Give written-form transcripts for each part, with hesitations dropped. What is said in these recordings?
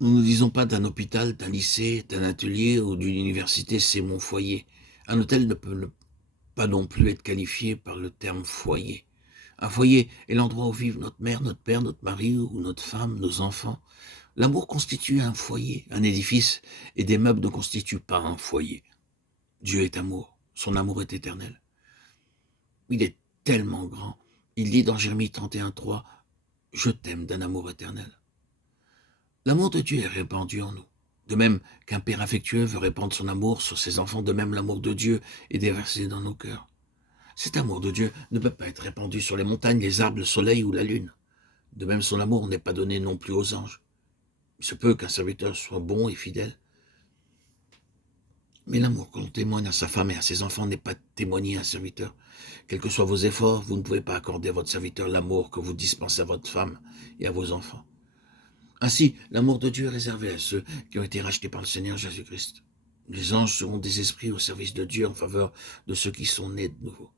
Nous ne disons pas d'un hôpital, d'un lycée, d'un atelier ou d'une université, c'est mon foyer. Un hôtel ne peut pas non plus être qualifié par le terme foyer. Un foyer est l'endroit où vivent notre mère, notre père, notre mari ou notre femme, nos enfants. L'amour constitue un foyer, un édifice, et des meubles ne constituent pas un foyer. Dieu est amour, son amour est éternel. Il est tellement grand. Il dit dans Jérémie 31:3, je t'aime d'un amour éternel. L'amour de Dieu est répandu en nous. De même qu'un père affectueux veut répandre son amour sur ses enfants, de même l'amour de Dieu est déversé dans nos cœurs. Cet amour de Dieu ne peut pas être répandu sur les montagnes, les arbres, le soleil ou la lune. De même, son amour n'est pas donné non plus aux anges. Il se peut qu'un serviteur soit bon et fidèle, mais l'amour que l'on témoigne à sa femme et à ses enfants n'est pas témoigné à un serviteur. Quels que soient vos efforts, vous ne pouvez pas accorder à votre serviteur l'amour que vous dispensez à votre femme et à vos enfants. Ainsi, l'amour de Dieu est réservé à ceux qui ont été rachetés par le Seigneur Jésus-Christ. Les anges seront des esprits au service de Dieu en faveur de ceux qui sont nés de nouveau.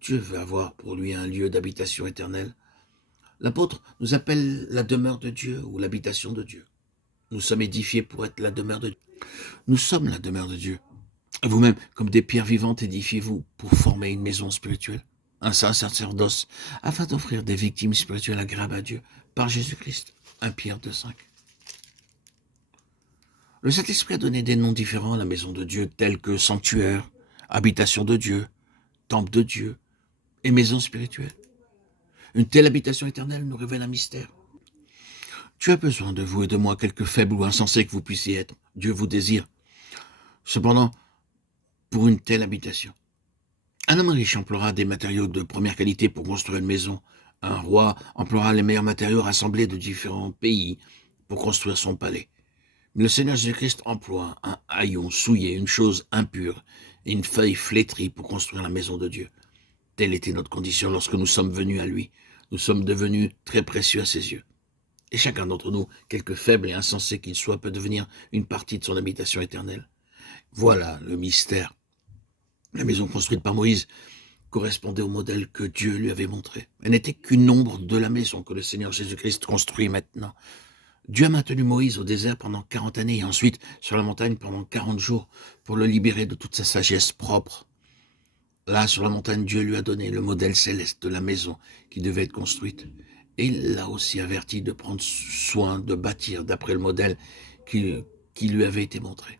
Dieu veut avoir pour lui un lieu d'habitation éternelle. L'apôtre nous appelle la demeure de Dieu ou l'habitation de Dieu. Nous sommes édifiés pour être la demeure de Dieu. Nous sommes la demeure de Dieu. Vous-même, comme des pierres vivantes, édifiez-vous pour former une maison spirituelle, un saint sacerdoce, afin d'offrir des victimes spirituelles agréables à Dieu par Jésus-Christ. 1 Pierre 2,5. Le Saint-Esprit a donné des noms différents à la maison de Dieu, tels que sanctuaire, habitation de Dieu, temple de Dieu et maison spirituelle. Une telle habitation éternelle nous révèle un mystère. Dieu a besoin de vous et de moi, quelque faible ou insensé que vous puissiez être. Dieu vous désire. Cependant, pour une telle habitation. Un homme riche emploiera des matériaux de première qualité pour construire une maison. Un roi emploiera les meilleurs matériaux rassemblés de différents pays pour construire son palais. Mais le Seigneur Jésus-Christ emploie un haillon souillé, une chose impure, et une feuille flétrie pour construire la maison de Dieu. Telle était notre condition lorsque nous sommes venus à lui. Nous sommes devenus très précieux à ses yeux. Et chacun d'entre nous, quelque faible et insensé qu'il soit, peut devenir une partie de son habitation éternelle. Voilà le mystère. La maison construite par Moïse correspondait au modèle que Dieu lui avait montré. Elle n'était qu'une ombre de la maison que le Seigneur Jésus-Christ construit maintenant. Dieu a maintenu Moïse au désert pendant 40 années et ensuite sur la montagne pendant 40 jours pour le libérer de toute sa sagesse propre. Là, sur la montagne, Dieu lui a donné le modèle céleste de la maison qui devait être construite. Et il l'a aussi averti de prendre soin de bâtir d'après le modèle qui lui avait été montré.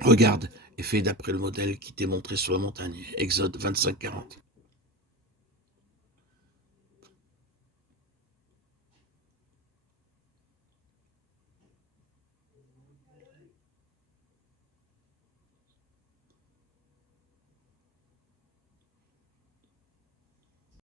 Regarde et fais d'après le modèle qui t'est montré sur la montagne. Exode 25:40.